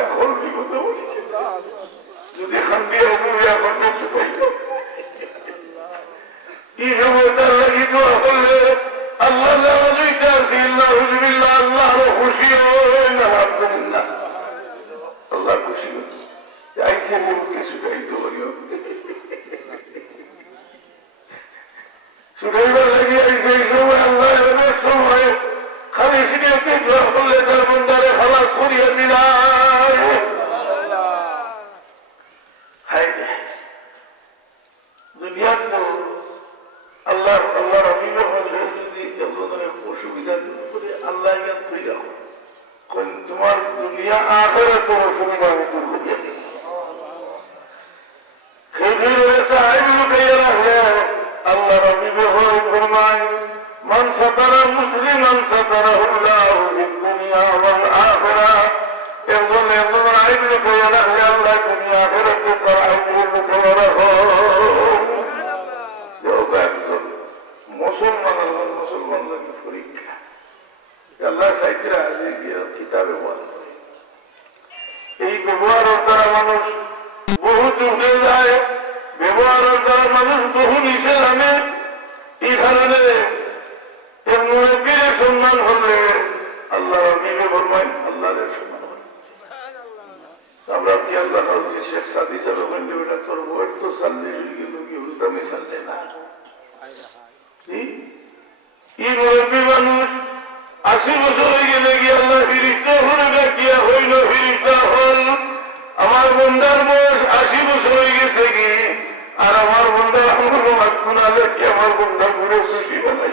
এখন বিগত বলছে যদি শান্তি এখন পাইত কি সমতার লাগি দোয়া করলে আল্লাহ নামাজইতে আসি আল্লাহুবিল্লাহ আল্লাহর খুশি হয় না আলহামদুলিল্লাহ আল্লাহ খুশি হচ্ছে আইসে মুখকে শুকাইতে পারিও শুকাইবার লাগি আইসে এই সময় আল্লাহ এর সময় খালি সিনেতে দোয়া করলে তার বন্দারে খালাস করিয়া দিলাম দুনিয়ার তো আল্লাহ আল্লাহর অভিযোগ হলে যদি অসুবিধা করে আল্লাহ জ্ঞান তৈরি হয় তোমার দুনিয়া আখেরে তো অসুবিধা আমি দূর করিয়া দিচ্ছি আল্লাহর অভিযোগ ফরমায় মান সাতারা মুসলিমান সাতারাহুল্লাহু ফিদ দুনিয়া ওয়াল আখিরাহ একজন আইন কইয়া রাখলে আল্লাহ দুনিয়া আখিরাতে তার আইন কইয়া রাখো মুসলমান মুসলমান লাগে পরীক্ষা আল্লাহ সাইতরা কিতাবে বলে এই ব্যবহারের দ্বারা মানুষ বহু উঠে যায় ব্যবহারের দ্বারা মানুষ বহু নিচে নামে এই কারণে মুরব্বীর সম্মান হলে আল্লাহ রবিবে ফরমায় আল্লাহর সম্মান হয় আমরা কি আল্লাহ বলছি শেখ সাদি সাহেব তোর বয়স তো সাল্লে উল্টামে সাল্লে না এই মুরব্বী মানুষ 80 বছর হয়ে গেলে গিয়ে আল্লাহ ফিরিস্তা হল ডাকিয়া হইল ফিরিস্তা হল আমার বন্দার বয়স 80 বছর হয়ে গেছে কি আর আমার বন্দা আমার বন্দা ঘুরে খুশি বানাই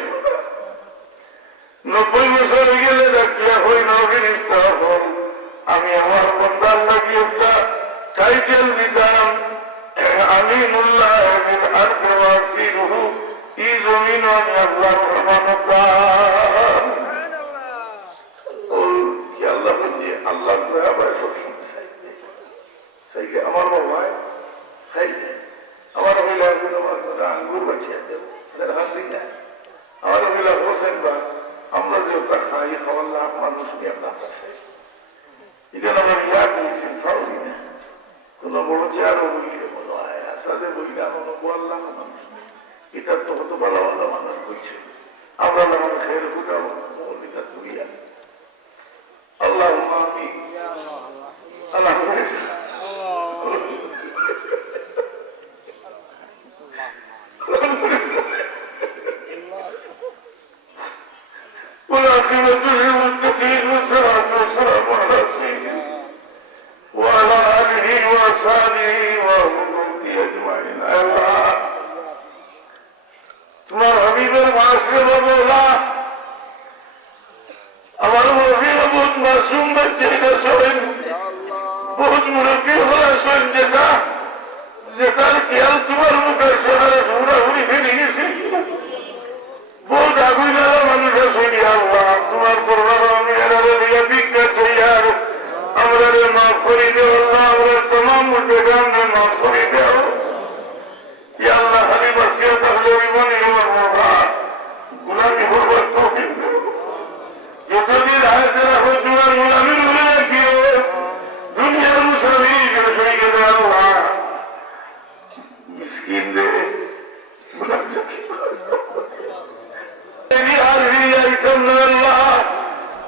90 বছর হয়ে গেলে ডাকিয়া হইল ফিরিস্তা হল আমি আমার বন্দার লাগি একটা টাইটেল দিতাম আমি মুল্লাহ আর প্রবাসী রুহু এই জমিন আমি আল্লাহর প্রমাণতা আল্লাহ বলছি আল্লাহ দয়া সবসময় চাইবে আমার বাবায় চাইবে আমার মহিলা আঙ্গুর বাঁচিয়ে দেব হাত দিকে আমার মহিলা হোসেন বা আমরা যে ওটা খাই খাওয়ার লাভ মানুষ নিয়ে আপনার কাছে এখানে আমার ইয়া দিয়েছেন খাওয়াই না কোনো বড় চেয়ারও বইলে মনে হয় আসাদে বইলে আমার বললাম মানুষ এটা তো হতো ভালো ভালো মানুষ করছে আমরা যেমন খেয়ে ফুটাবো মৌলিকা দুনিয়া আল্লাহ আমি والعاقبة للمتقين والصلاة والسلام على سيدنا وعلى آله وأصحابه وأمته أجمعين তোমার হাবিবের মাসে বলা আমার মুরব্বীর বহুত মাসুম বাচ্চা এটা শোনেন বহুত মুরব্বী হলে শোন যেটার খেয়াল তোমার মুখে শোনারে ঘুরাঘুরি ফেলে গেছে বহুত আগুনারা মানুষের শুনি আল্লাহ তোমার করবার আমি এরারে লিয়া বিজ্ঞা চাই আর আমরা মাফ করে দেও আল্লাহ আমরা তোমাম মুঠে গামে মাফ করে দেও আল্লাহ হারি বাসিয়া থাকলে বিমানি হওয়ার বাবা গুলামি হওয়ার তৌফিক দেও যতদিন হায়াতে রাখো তোমার গুলামির হলে রাখিও দুনিয়ার মুসাফির হয়ে গেলে আল্লাহ মিসকিন দে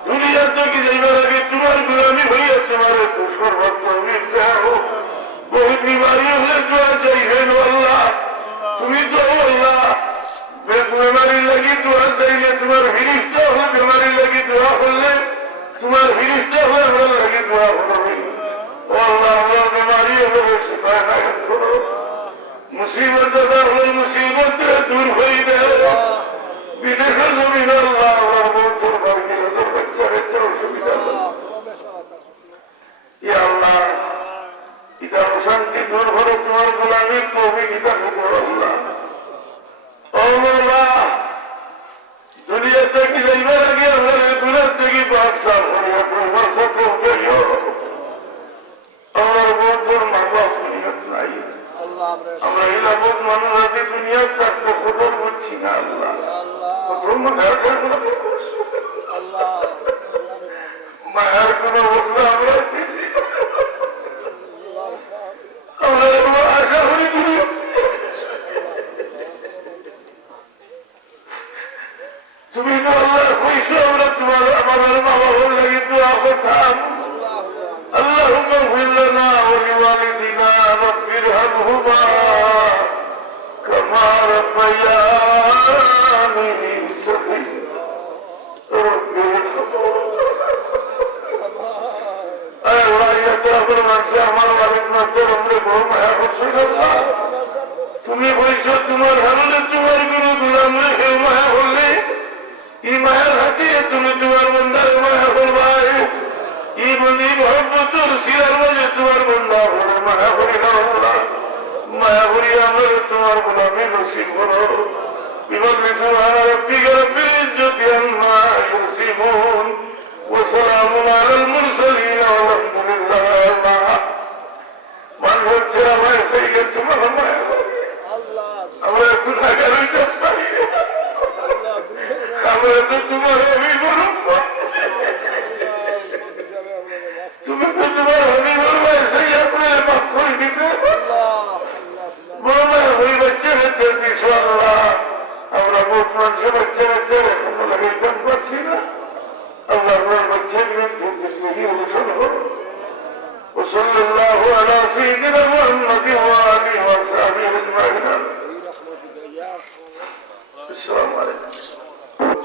দুনিয়ার তো কি যাইবার আগে তোমার গুলামি হইয়া তোমার বহুত বিমারি হলে দোয়া চাইবেন আল্লাহ তুমি তো আল্লাহ বেমারির লাগি দোয়া চাইলে তোমার ফিরিস্তা হলে বেমারির লাগি দোয়া করলে তোমার ফিরিস্তা হলে আমার লাগি দোয়া করবে ও আল্লাহ আমরা বেমারি হলে সেটাই না করো মুসিবত হলে মুসিবত দূর হয়ে দেয় বিদেশের জমিন আল্লাহ আমার বন্ধুর বাড়ি বাচ্চা বাচ্চা অসুবিধা আল্লাহ এটা অশান্তি দূর করে তোমার গোলামির তৌফিকটা করো আল্লাহ ও আল্লাহ দুনিয়া থেকে যাইবার আগে আমাদের দূরের থেকে বাদশা করিয়া তোমার সাথে উঠাইও আমার বন্ধুর মা বাপ দুনিয়াত নাই আমরা এলাকার মানুষ আছে দুনিয়ার থাকতে খবর বুঝছি না আল্লাহ মায়ের কোন অবস্থা আমরা পেয়েছি رب ارحمهما كما ربياني صغيرا رب ارحمهما اے اللہ یہ طرف من سے ہمارا والد نظر ہمارے بہت ہے رسول اللہ তুমি বলছো তোমার হামলে তোমার গুরু গুলাম রে মায়া হলে এই মায়ার হাতিয়ে তুমি তোমার বন্ধার মায়া হলবাই এই বন্ধি মহব্বতুর সিরার মাঝে তোমার বন্ধা হলে মায়া হরি না মায়া হরি আমরা তোমার গোলামি নসিব করো বিবদলি সুবহান রাব্বিকা রাব্বিল ইজ্জতি আম্মা ইয়াসিফুন ওয়া সালামুন আলাল মুরসালিন আলহামদুলিল্লাহ মান হচ্ছে আমার সেই তোমার মায়া আমরা গুনাহগার হইতে পারি আমরা তো তোমার হাবিবুর তুমি তো তোমার হাবিবুর সেই আপনার মাফ করে দিতে বড় হয়ে বাচ্চা বাচ্চা দিস আল্লাহ আমরা বহুত মানুষ বাচ্চা বাচ্চা এখন লাগাইতে পারছি না আল্লাহ আমার বাচ্চা জিন্দগি অনুসরণ হোক وصلى الله على سيدنا محمد